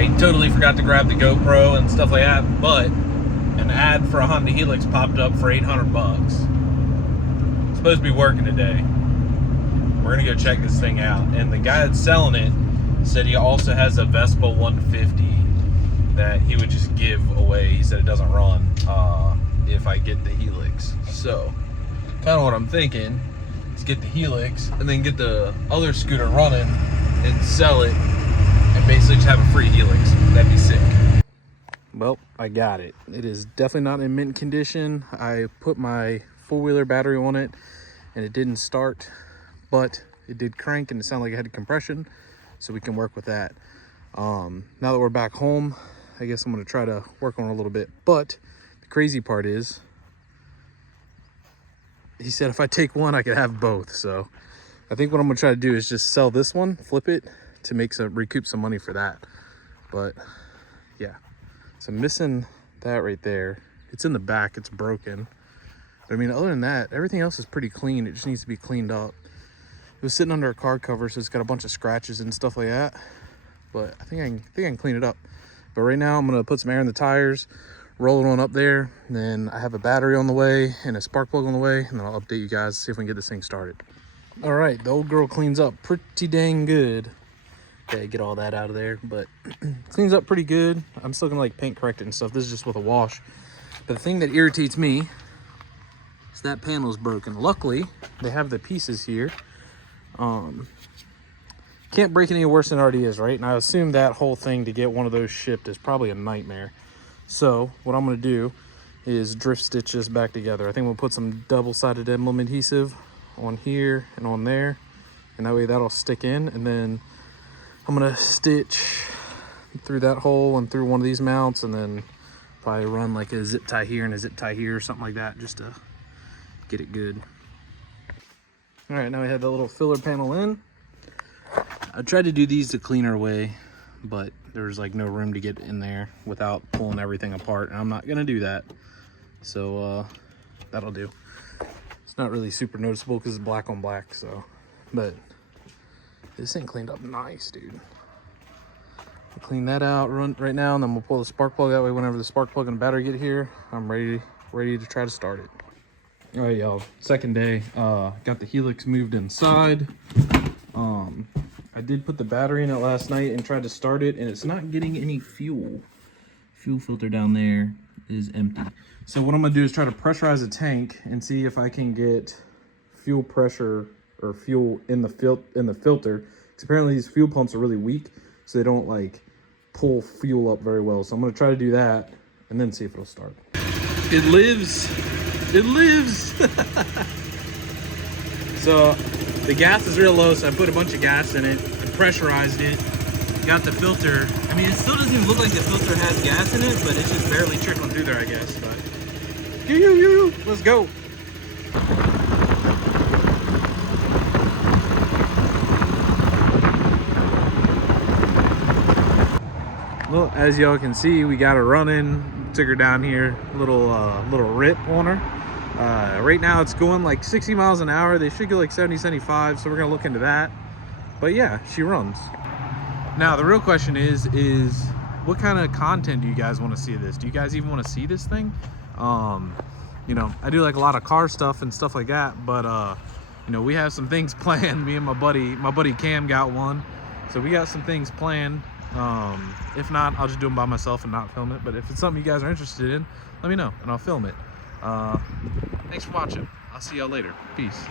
I totally forgot to grab the GoPro and stuff like that, but an ad for a Honda Helix popped up for 800 bucks. It's supposed to be working today. We're gonna go check this thing out. And the guy that's selling it said he also has a Vespa 150 that he would just give away. He said it doesn't run if I get the Helix. So, kind of what I'm thinking is get the Helix and then get the other scooter running and sell it and basically just have a free Helix. That'd be sick. Well, I got it. It is definitely not in mint condition. I put my four-wheeler battery on it and it didn't start, but it did crank and it sounded like it had compression, so we can work with that. Now that we're back home, I guess I'm gonna try to work on it a little bit. But the crazy part is, he said if I take one, I could have both. So I think what I'm gonna try to do is just sell this one, flip it to recoup some money for that. But yeah, so I'm missing that right there. It's in the back, it's broken. But I mean, other than that, everything else is pretty clean. It just needs to be cleaned up. It was sitting under a car cover, so it's got a bunch of scratches and stuff like that. But I think I can clean it up. But right now I'm gonna put some air in the tires, roll it on up there, and then I have a battery on the way and a spark plug on the way, and then I'll update you guys, see if we can get this thing started. All right, the old girl cleans up pretty dang good. Okay, get all that out of there, but cleans up pretty good. I'm still gonna like paint correct it and stuff. This is just with a wash. But the thing that irritates me is that panel's broken. Luckily, they have the pieces here. Can't break it any worse than it already is, right? And I assume that whole thing to get one of those shipped is probably a nightmare. So what I'm gonna do is drift stitch this back together. I think we'll put some double-sided emblem adhesive on here and on there, and that way that'll stick in. And then I'm gonna stitch through that hole and through one of these mounts, and then probably run like a zip tie here and a zip tie here or something like that, just to get it good. All right, now we have the little filler panel in. I tried to do these the cleaner way, but there's like no room to get in there without pulling everything apart, and I'm not gonna do that. So that'll do. It's not really super noticeable because it's black on black, so, but this thing cleaned up nice, dude. I'll clean that out right now, and then we'll pull the spark plug. That way whenever the spark plug and the battery get here, I'm ready to try to start it. All right, y'all, second day. Got the Helix moved inside. I did put the battery in it last night and tried to start it, and it's not getting any fuel. Fuel filter down there is empty. So what I'm gonna do is try to pressurize the tank and see if I can get fuel pressure or fuel in the filter. Because apparently these fuel pumps are really weak, so they don't like pull fuel up very well. So I'm gonna try to do that and then see if it'll start. It lives. It lives. So the gas is real low, so I put a bunch of gas in it and pressurized it. Got the filter. I mean, it still doesn't even look like the filter has gas in it, but it's just barely trickling through there, I guess. But let's go. Well, as y'all can see, we got her running. Took her down here, little rip on her. Right now it's going like 60 miles an hour. They should go like 70, 75, so we're gonna look into that. But yeah, she runs. Now the real question is what kind of content do you guys want to see of this? Do you guys even want to see this thing? You know, I do like a lot of car stuff and stuff like that, but you know, we have some things planned. Me and my buddy Cam got one, so we got some things planned. If not, I'll just do them by myself and not film it. But if it's something you guys are interested in, let me know and I'll film it. Thanks for watching. I'll see y'all later. Peace.